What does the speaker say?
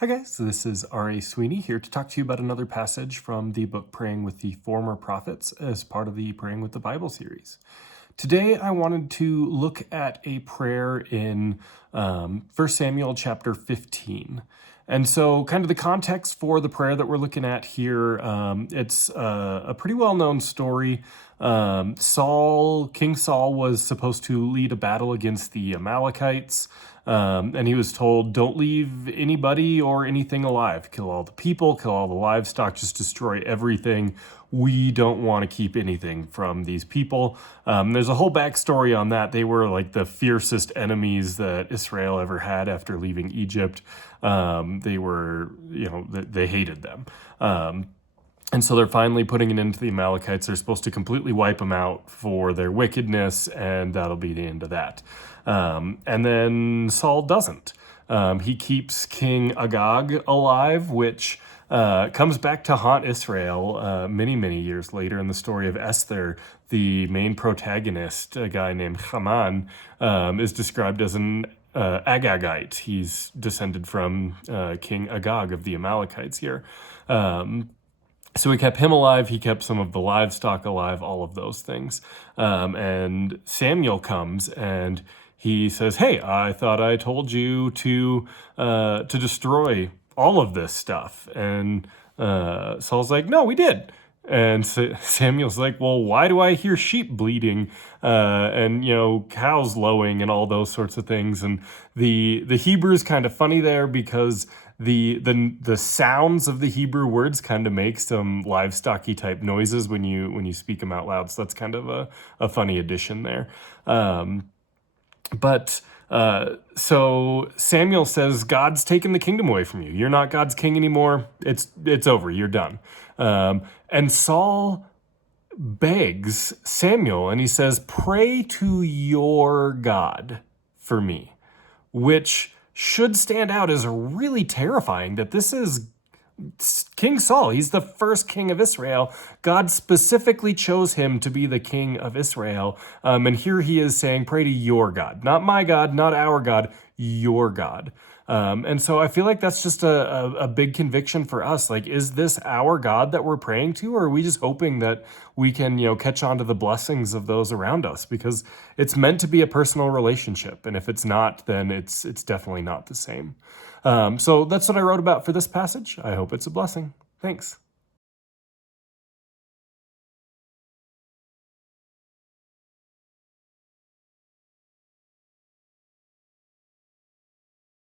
Hi guys, this is R.A. Sweeney here to talk to you about another passage from the book Praying with the Former Prophets as part of the Praying with the Bible series. Today I wanted to look at a prayer in 1 Samuel chapter 15. And so kind of the context for the prayer that we're looking at here, it's a pretty well-known story. King Saul was supposed to lead a battle against the Amalekites. And he was told, don't leave anybody or anything alive. Kill all the people, kill all the livestock, just destroy everything. We don't want to keep anything from these people. There's a whole backstory on that. They were like the fiercest enemies that Israel ever had after leaving Egypt. They were, they hated them. And so they're finally putting an end to the Amalekites. They're supposed to completely wipe them out for their wickedness, and that'll be the end of that. And then Saul doesn't. He keeps King Agag alive, which comes back to haunt Israel many, many years later in the story of Esther. The main protagonist, a guy named Haman, is described as an Agagite. He's descended from King Agag of the Amalekites here. So he kept him alive, he kept some of the livestock alive, all of those things. And Samuel comes and he says, hey, I thought I told you to destroy all of this stuff. And Saul's like, no, we did. And Samuel's like, well, why do I hear sheep bleating and, cows lowing and all those sorts of things? And the Hebrew is kind of funny there because the sounds of the Hebrew words kind of make some livestocky type noises when you speak them out loud. So that's kind of a funny addition there. So Samuel says, God's taken the kingdom away from you. You're not God's king anymore. It's over. You're done. And Saul begs Samuel and he says, pray to your God for me, which should stand out as really terrifying that this is King Saul. He's the first king of Israel. God specifically chose him to be the king of Israel. And here he is saying, pray to your God, not my God, not our God, your God. And so I feel like that's just a big conviction for us. Like, is this our God that we're praying to, or are we just hoping that we can, catch on to the blessings of those around us? Because it's meant to be a personal relationship. And if it's not, then it's definitely not the same. So that's what I wrote about for this passage. I hope it's a blessing. Thanks.